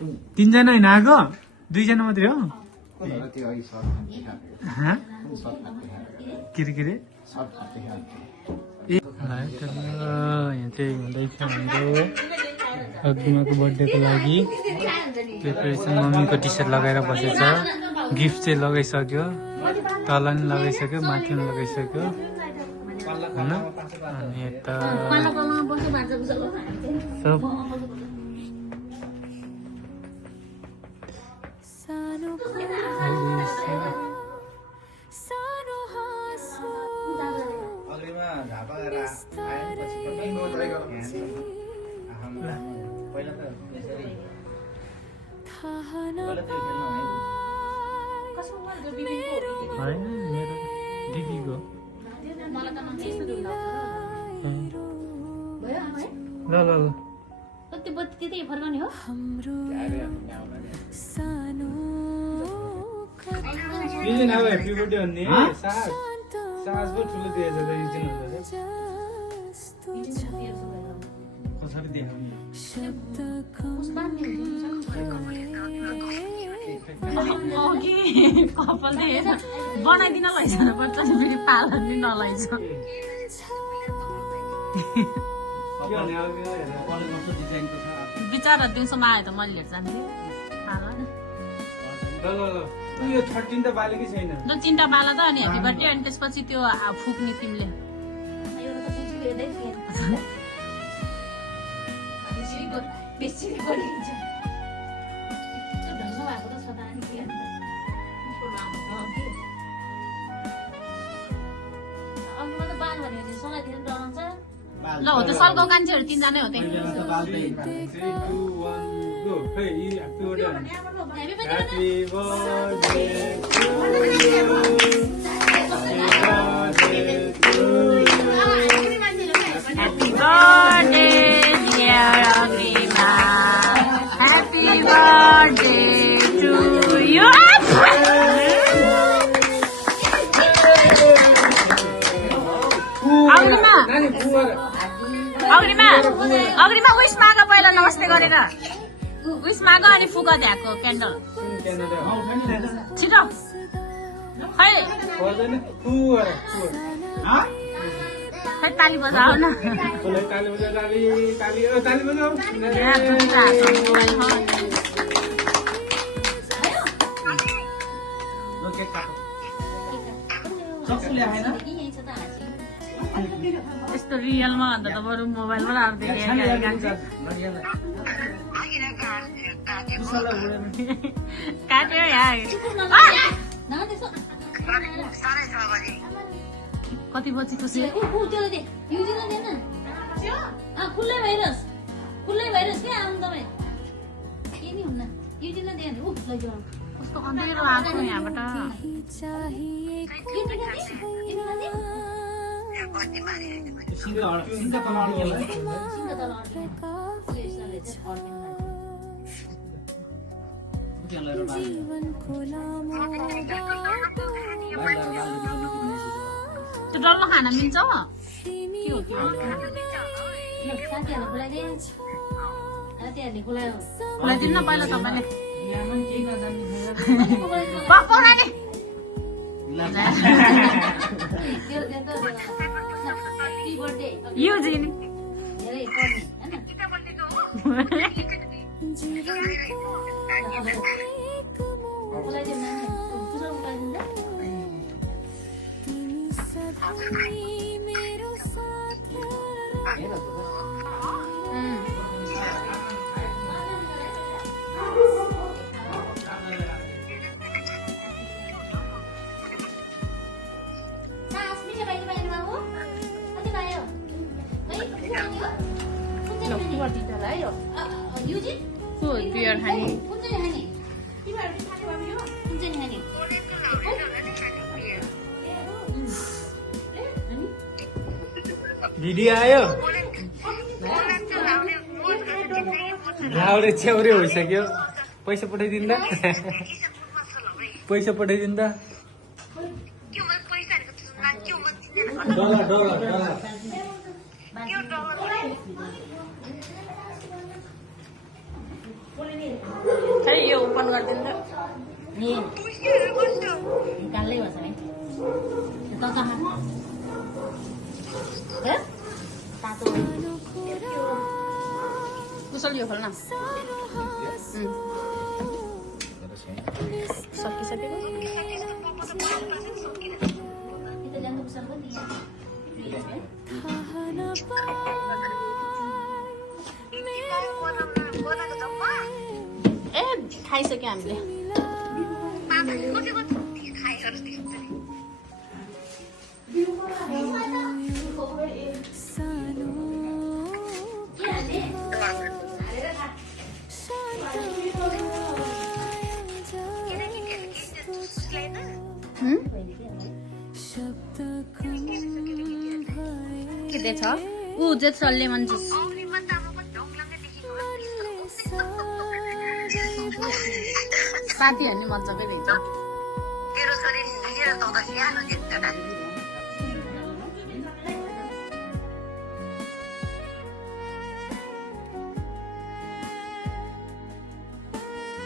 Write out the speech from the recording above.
तीनजना होइन आएको 2 जना मात्रै हो के रे यहाँ चाहिँ हुँदैछ हाम्रो अग्रिमाको बर्थडेको लागि प्रिपरेसन मम्मीको टी सर्ट लगाएर बसेछ गिफ्ट चाहिँ लगाइसक्यो तल पनि लगाइसक्यो माथि पनि लगाइसक्यो होइन अनि यता सब होइन मेरो दिदीको ल ल ल अब ह्याप्पी बर्थडे भन्ने सासको ठुलो दिएछ त कसरी देखाउने कपालले हेर बनाइदिन लैजान पर्छ फेरि पालन नि नलैछ बिचरा दिउँसोमा आयो त मैले हेर्छ यो 13 त बालेकै छैन ल चिन्ता बाला त अनि ह्याप्पी बर्थडे अनि त्यसपछि त्यो फुक्ने तिमीले ल हो त सरको कान्छेहरू 3 जनै हो त्यही Happy birthday, dear Agrima. Happy birthday to you. Agrima wish माग पहिला नमस्ते गरेर विश माग अनि फुक द्याको क्यान्डल छिटो खै ताली बजाऊ न यस्तो रियलमा भन्दा त बरु मोबाइलबाट काट्यो यहाँ कति बजी खुसी खुल्लै भइरहोस् क्या आउनु तपाईँ के नि हुन्न कस्तो अँधेरो आएको यहाँबाट त्यो डल्लो खान मिल्छ के हो खुलाइदिनु न पहिला तपाईँले यो जिनी बियर खाने दिदी आयो राउरे छेउरे भइसक्यो पैसा पठाइदिँदा गरिदिनु त नि कालै भन्छ नि त कहाँ ए तातो कुशल यो खोल्न सकिसकेको ए खाइसक्यो हामीले के छ ऊ जे छ लेमन जुस साथीहरूले मजाकै रहेछ तेरो शरीर सानो देख्छ